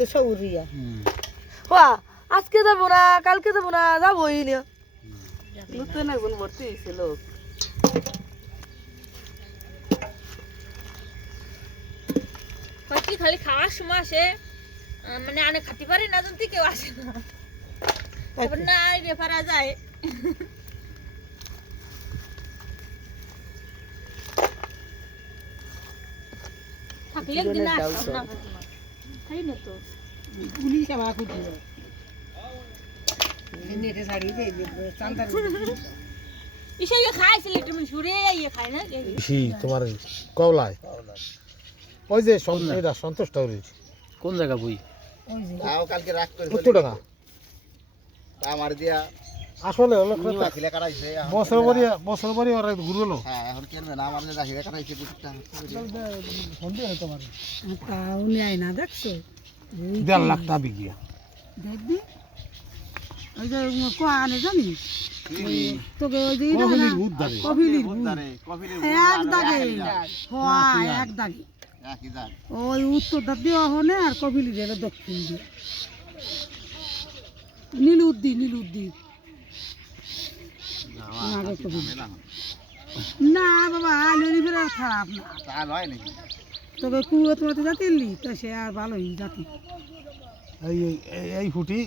তো সৌরিয়া ওয়া আজকে যাবো না কালকে যাবো না যাবোই না নতুন একজন ভর্তি হয়েছিল কি খালি খাওয়ার সময় আসে মানে অনেক খাতে পারে না জানতে কেউ আসে না তারপর না রেফারা যায় থাকলে একদিন আসতাম না খাই না তো পুলিশ আমার খুঁজছিল নেটে শাড়ি দিয়ে চান্দার ইসে খাইছিল একটু সুরে ইয়ে খায় না তোমার কওলায় ওই যে সন্তোষ টাউরি কোন জায়গা বই তাও কালকে রাখ করে উত্তর টাকা আমার দিয়া আসলে হলো নিমা খিলে কাটাইছে বছর পরে ওরা ঘুরলো হ্যাঁ এখন কেন না আমার যে দাহিরে কাটাইছে পুটটা সন্দেহ তোমার তাও নেয় না দেখছো 1.5 লাখ টাকা বিকিয়া দেখবি ওই যে কোয়ানে জানিস তোকে ওই যে কফিলির ভূত ধরে কফিলির দারে কফিলে এক দাগে হয় এক দাগে একই দাগ ওই উত্তরটা দেওয়া হনে আর কফিলি দিলে দক্ষিণ দিয়ে নীলুদ্দি আগে কফিলি না বাবা আলুরি ফের আর খারাপ না তা নয় নাকি তবে কুয়ো তোমাতে জাতিলি তো সে আর ভালোই জাতি এই এই ফুটি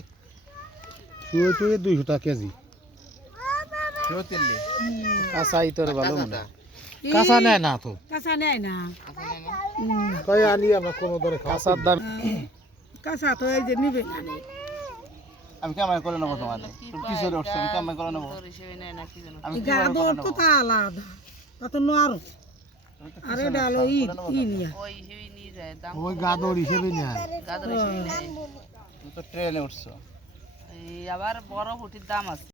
শুয়ে 200 টাকা কেজি কেউ তেললে কাঁচাই তোর ভালো মনে কাঁচা নেয় না তো কাঁচা নেয় না কই আনি আমরা কোনো ধরে কাঁচার দাম কাঁচা তো এই যে নিবে না আমি কেমন করে নেবো তোমার কিশোরে উঠছে আমি কেমন করে নেবো আমি গাদর তো তা আলাদা তা তো নারো আর এটা হলো ই নিয়া ওই গাদর হিসেবে নেয় তুমি তো ট্রেনে উঠছো আবার বড় ফুটির দাম আছে।